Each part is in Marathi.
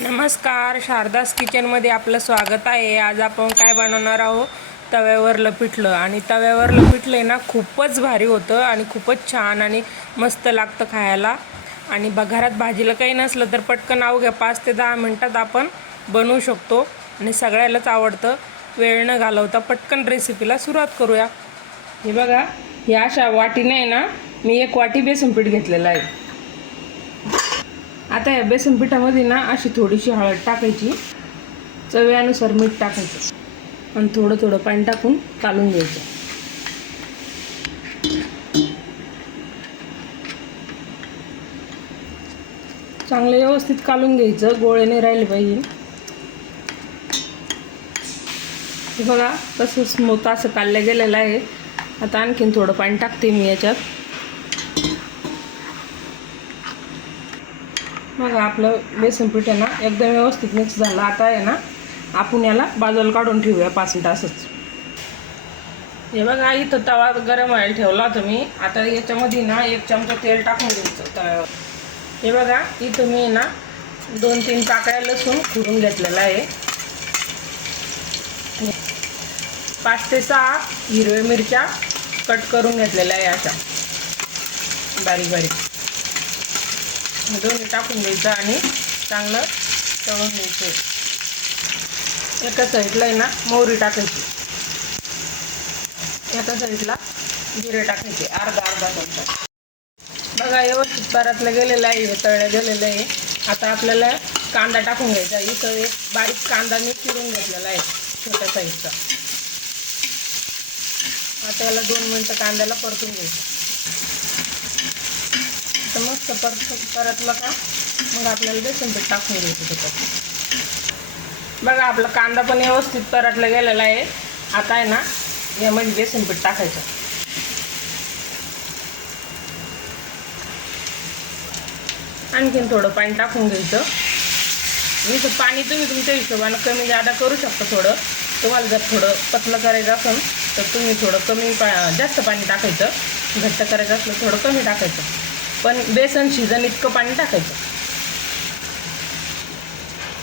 नमस्कार शारदास किचनमध्ये आपलं स्वागत आहे. आज आपण काय बनवणार आहोत? तव्यावर लपिटलं आणि तव्यावर लपिटलं आहे ना खूपच भारी होतं आणि खूपच छान आणि मस्त लागतं खायला. आणि ब घरात भाजीला काही नसलं तर पटकन अवघ्या पाच ते दहा मिनटात आपण बनवू शकतो आणि सगळ्यालाच आवडतं. वेळ न घालवता पटकन रेसिपीला सुरुवात करूया. हे बघा या अशा वाटीने आहे ना मी एक वाटी बेसन पीठ घेतलेलं आहे. आता या बेसन पिठामध्ये ना अशी थोडीशी हळद टाकायची. चव्यानुसार मीठ टाकायचं. आणि थोडं थोडं पाणी टाकून कालून घ्यायचं. चांगलं व्यवस्थित कालून घ्यायचं. गोळे नाही राहिले पाहिजे. बघा तसं स्मूथ असं काढलं गेलेलं आहे. आता आणखीन थोडं पाणी टाकते मी याच्यात. बघा आपलं बेसन पीठ आहे ना एकदम व्यवस्थित मिक्स झालं. आता आहे ना आपण याला बाजूला काढून ठेवूया पाच मिनटं असंच. हे बघा इथं तवा गरम व्हायला ठेवला होता मी. आता याच्यामध्ये ना एक चमचा तेल टाकून द्यायचं तव्यावर. हे बघा इथं मी ना दोन तीन पाकळ्या लसूण खुडून घेतलेला आहे. पाच ते सहा हिरव्या मिरच्या कट करून घेतलेल्या आहे अशा. बारीक बारीक दोन्ही टाकून द्यायचं आणि चांगलं तळून घ्यायचं. एका साईडला आहे ना मोहरी टाकायची. एका साईडला जिरे टाकायचे अर्धा अर्धा चमचा. बघा व्यवस्थित परातलं गेलेलं आहे हे तळलं गेलेलं आहे. आता आपल्याला कांदा टाकून घ्यायचा इथं एक बारीक कांदा मी चिरून घेतलेला आहे छोट्या साईजचा आता याला दोन मिनटं कांद्याला परतून घ्यायचं. तर मस्त परत परतलं का मग आपल्याला बेसन पीठ टाकून घ्यायचं त्याच्यात. बघा आपला कांदा पण व्यवस्थित परतला गेलेला आहे. आता आहे ना यामध्ये बेसन पीठ टाकायचं. आणखीन थोडं पाणी टाकून घ्यायचं. मी पाणी तुम्ही तुमच्या हिशोबानं कमी जादा करू शकता थोडं. तुम्हाला जर थोडं पतलं करायचं असेल तर तुम्ही थोडं कमी पा जास्त पाणी टाकायचं. घट्ट करायचं असलं थोडं कमी टाकायचं. पण बेसन शिजन इतकं पाणी टाकायचं.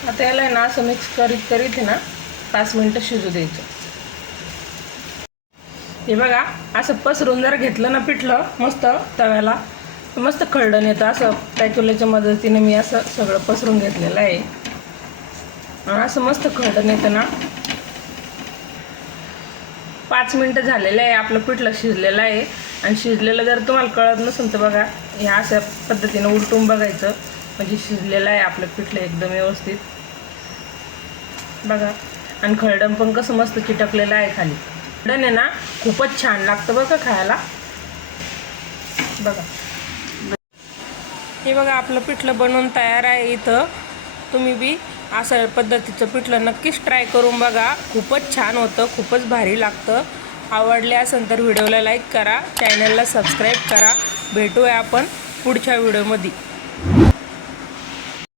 आता याला आहे ना असं मिक्स करीत करीत आहे ना पाच मिनटं शिजू द्यायचं. हे बघा असं पसरून जर घेतलं ना पिठलं मस्त तव्याला मस्त खळडण येतं. असं पॅच्युल्याच्या मदतीने मी असं सगळं पसरून घेतलेलं आहे. असं मस्त खळडण येतं ना. पाच मिनटं झालेलं आहे आपलं पिठलं शिजलेलं आहे. आणि शिजलेलं जर तुम्हाला कळत नसेल तर बघा ह्या अशा पद्धतीनं उलटून बघायचं. म्हणजे शिजलेलं आहे आपलं पिठलं एकदम व्यवस्थित. बघा आणि खळडम पण कसं मस्त चिटकलेलं आहे खाली. खळडण आहे ना खूपच छान लागतं बघा खायला. बघा. हे बघा आपलं पिठलं बनवून तयार आहे इथं. तुम्ही बी असं पद्धतीचं पिठलं नक्कीच ट्राय करून बघा. खूपच छान होतं खूपच भारी लागतं. आवडले असेल तर व्हिडिओला लाईक करा चॅनलला सबस्क्राईब करा. भेटूया आपण पुढच्या व्हिडिओमध्ये.